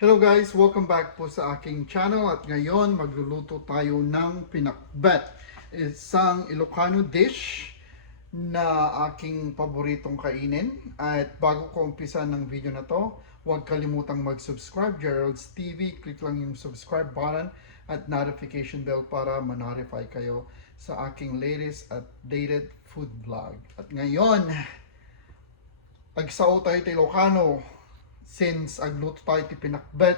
Hello guys! Welcome back po sa aking channel at ngayon magluluto tayo ng pinakbet. Isang Ilocano dish na aking paboritong kainin. At bago ko umpisa ng video na to, huwag kalimutang mag-subscribe. Gerald's TV, click lang yung subscribe button at notification bell para ma-notify kayo sa aking latest updated food vlog. At ngayon, agsao tayo ti Ilocano. Since agluto tayo ti pinakbet,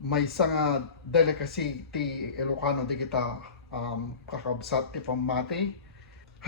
may nga delicacy ti Ilocano di kita kakabsat ti pamati.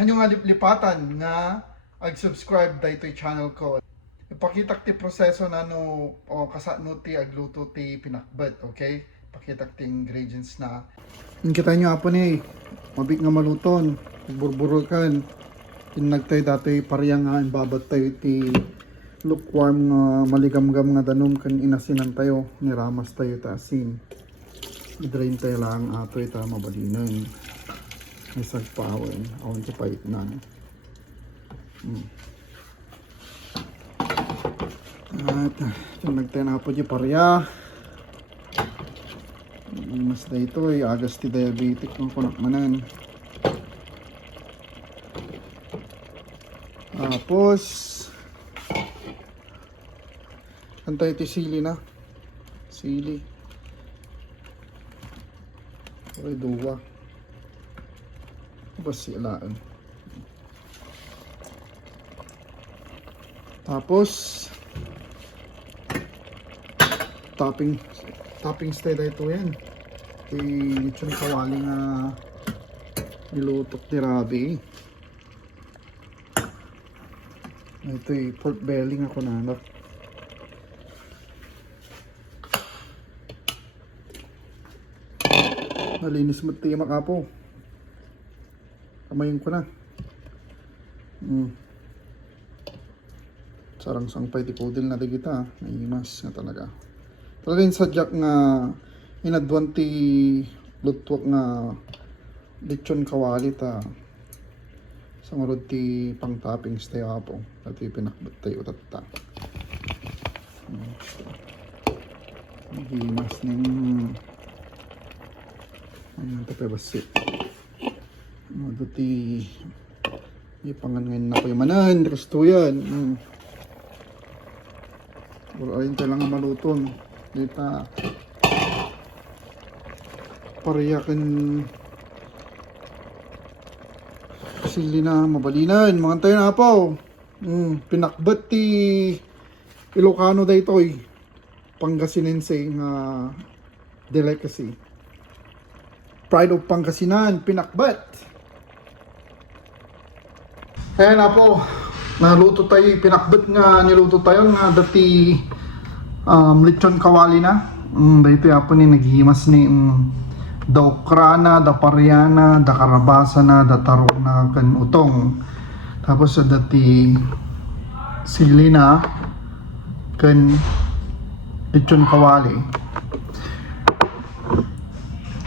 Hanyo nga lipatan nga ag-subscribe dahito yung channel ko. Ipakitak ti proseso na no kasano ti agluto ti pinakbet, okay? Pakitak ti ingredients na. Kita nyo apo ni, mabik nga maluton, burburukan. Tinagtay dati pariyangan, babat tayo ti lukewarm nga maligamgam nga danom kan inasinan tayo, niramas tayo ta asin. I-drain tayo lang ato ita mabalinan. May sagpawen, awan ti pait na. At tinagtay na po di parya. Mas da ito ay agas ti diabetic ng kunakmanan. Tapos antay ti sili na. Sili. Okay, duwa. Basi alaan. Tapos toppings tayo dito yan. Lechon kawali nga nilutok ni Rabi. Ito pork belly nga kunanap. Malinis mo timak apo. Kamayin ko na. Sarang sangpay ti pudel na digita. Naimas nga talaga. Talaga yung sadyak nga inadwan ti lutwak nga lechon kawali ta. Sangurod ti pang toppings tayo apo. Dati pinakbat tayo utata. Naimas ng ano ito pa basit. Ano ito ti ipangan ngayon na ko yung manan. Resto yan. Wala rin tayo lang ang maluton. Dita pariyakin sili na mabalinan. Mga tayo na po. Pinakbat ti Ilocano da ito Pangasinense nga delicacy. Pride of Pangasinan, pinakbet. Kaya na po, naluto tayo, pinakbet nga niluto tayo nga dati lechon kawali na. Dito yapo ni naghihimas ni da okrana, da pariana, da karabasa na, da taro na kan utong. Tapos sa dati sili na kan lechon kawali.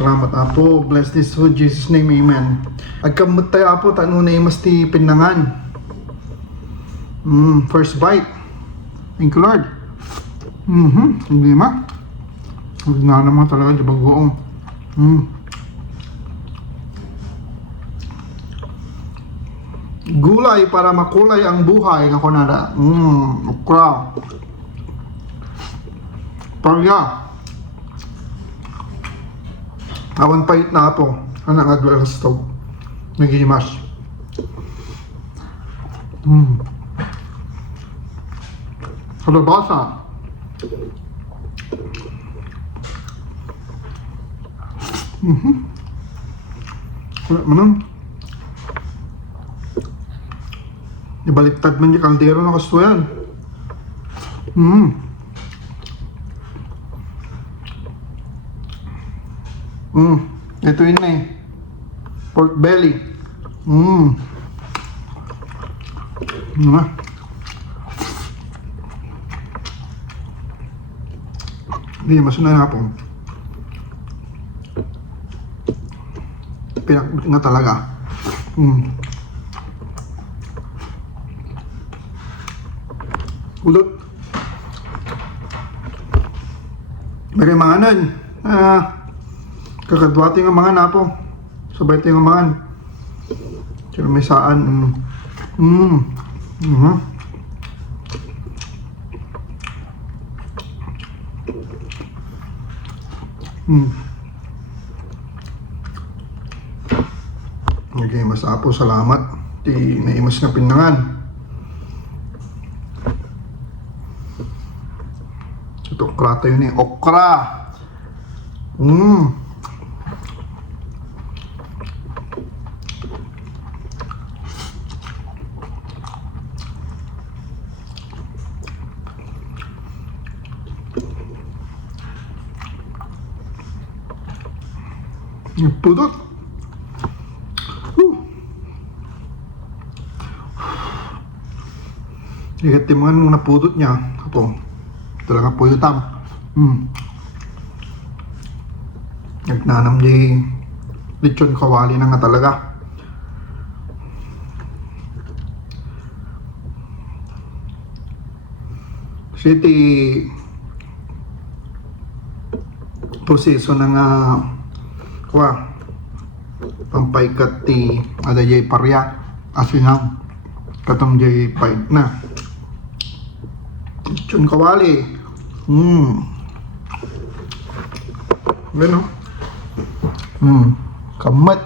Salamat apo. Bless this food. Jesus name, amen. Agkamot tayo apo. Tano na imas ti pinangan. First bite. Thank you Lord. Hindi ma. Huwag na naman talaga di bagoong. Gulay para makulay ang buhay. Ako nada. Okra. Parya. Awan pait na po. Ano ang agwala sa stove. Nagihimas. Kalabasa. Wala man. Ibaliktad man yung kaldero na kasto yan. Ito yun na pork belly. Hindi, masunay na po. Pinakbit nga talaga. Ulot. Bagay mga anan, kakadwati nga mga napo. Sabay tayo nga mga. Pero may saan. Okay, mas apo, salamat. Di naimas nga pinangan. Ito, okra tayo ni okra. Pudot. Ikatimangan mo na pudot niya. Ito. Talaga pudutam. Nagnanam di lechon kawali na nga talaga. Kasi iti proseso na nga pampaikat ti adayay parya asinang katong jay paig na lechon kawali. Ano? Kamat.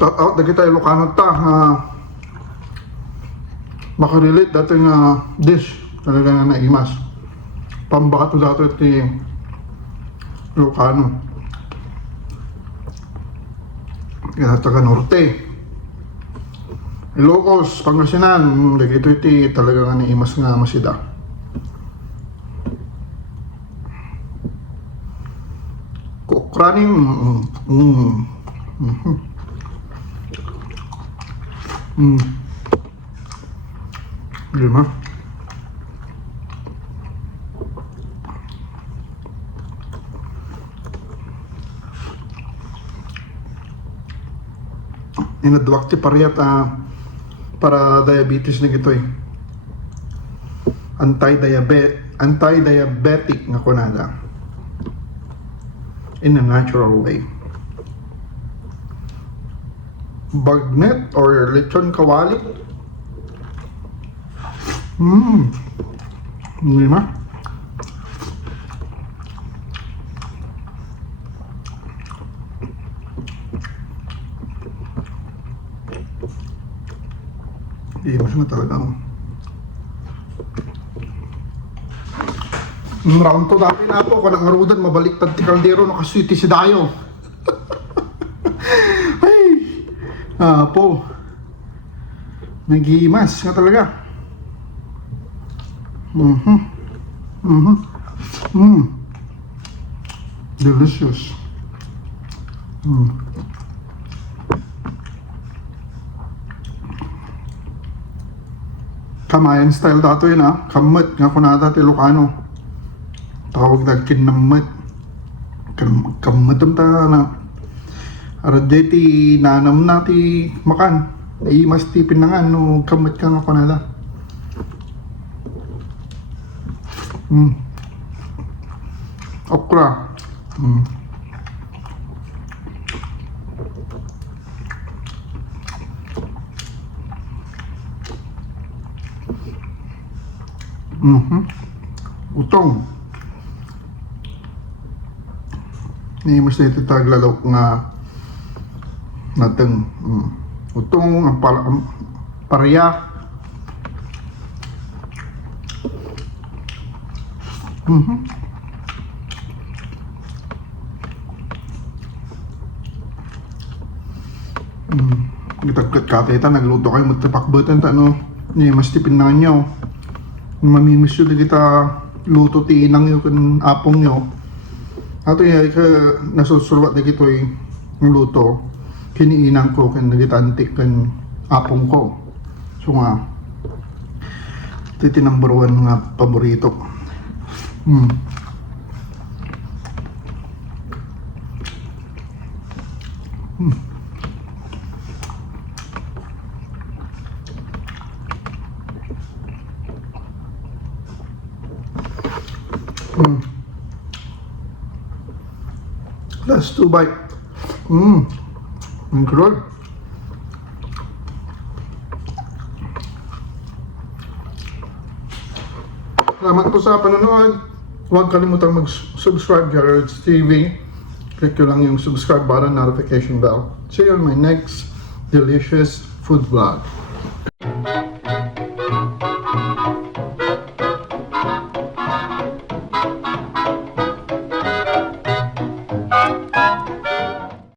Shout out na kita Ilocano ta. Makarelate dating dish talaga na naimas. Pambakat mo dato iti Ilocano. Kaya taga Norte. Ilocos, Pangasinan, dagito iti talaga nga naimas nga masida. Kokraning lima. Inadwak ti pariyat para diabetes na gito eh. Anti-diabetic nga kunada. In a natural way. Bagnet or lechon kawali. Lima. Iwas na talaga ako. Round to dati na po, kanang arudan, mabaliktad ti kaldero, nakaswiti si Dayo. Ay, po. Nag-iimas nga talaga. Delicious. Kamayan style dato yun Kamat nga kunada ti Ilocano. Tawag na kinammat. Kamatam ta na. Aradya ti nanam na ti makan. Naimas ti pinangan no kamat ka nga kunada. Okra. Utong. Naimas na ito taglalok nga nateng. Utong ang parya. Gitagkat katita nagluto kayo matapakbatan ta no. Naimas ti pinangan nyo. Mamimiss yun na kita luto ti inang yun kan apong nyo. Ato yung nasusulwat na kito yung luto kiniinang ko kan nagitantik kan apong ko. So nga ito number 1 nga paborito. Last 2 bite. Ang good. Salamat po sa panonood. Huwag kalimutang mag-subscribe kay Reds TV. Click nyo lang yung subscribe button, notification bell. See you on my next delicious food vlog.